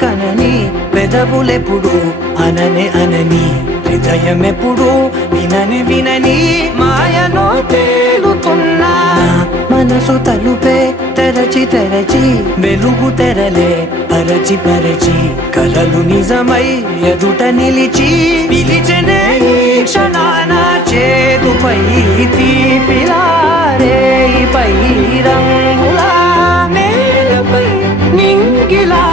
కనని పెదవులెప్పుడు అననే అనని హృదయమెప్పుడు వినని వినని మాయలో తేలుతున్నా మనసు తలుపే తెరచి తెరచి వెలుగు తెరలే పరచి పరచి కలలు నిజమై ఎదుట నిలిచి పిలిచెనే ఈ క్షణాన చేతుపై తీపిలారే పై రంగులా నేలపై నింగిలా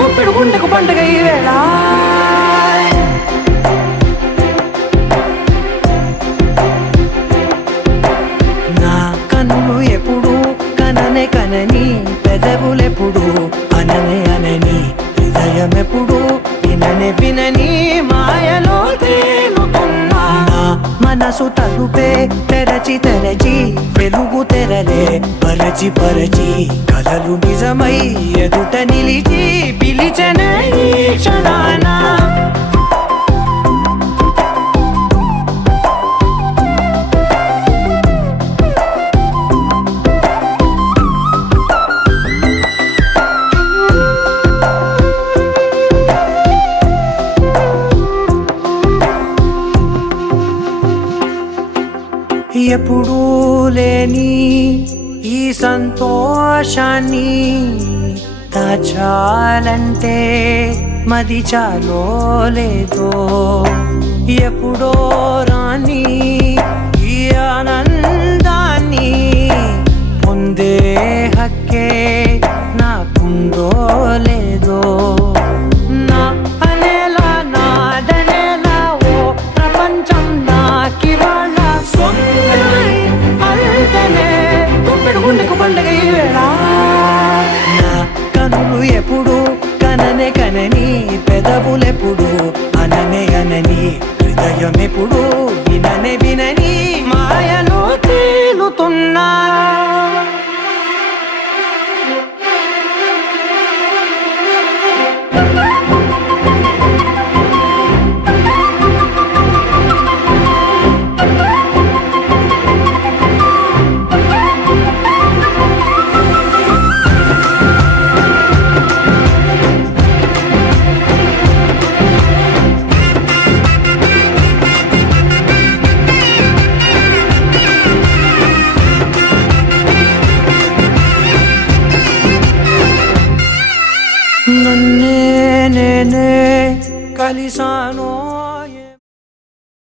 గుప్పెడు గుండెకు పండగ ఈ వేళ నా కన్నులు ఎప్పుడు కననే కనని పెదవులెప్పుడు అననే అనని హృదయమెప్పుడు విననే వినని మాయలో తేలుతున్నా నా మనసు తలుపే తెరచి తెరచి వెలుగు తెరలే పరచి పరచి కలలు నిజమై ఎదుట నిలిచి పిలిచెనే ఈ క్షణాన ఎప్పుడూ లేని ఈ సంతోషాన్ని దాచాలంటే మది చాలో లేదో ఎప్పుడో రాని ఈ ఆనందాన్ని పొందే హక్కే నాకుందో లేదో నా అనేలా నాదనేలా ఓ ప్రపంచం నాకివాళ్ళ గుండెకు పండగ ఈ వేళ నా కనులు ఎప్పుడు కననే కనని పెదవులెప్పుడు అననే అనని హృదయం ఎప్పుడు విననే వినని మాయలో తేలుతున్నా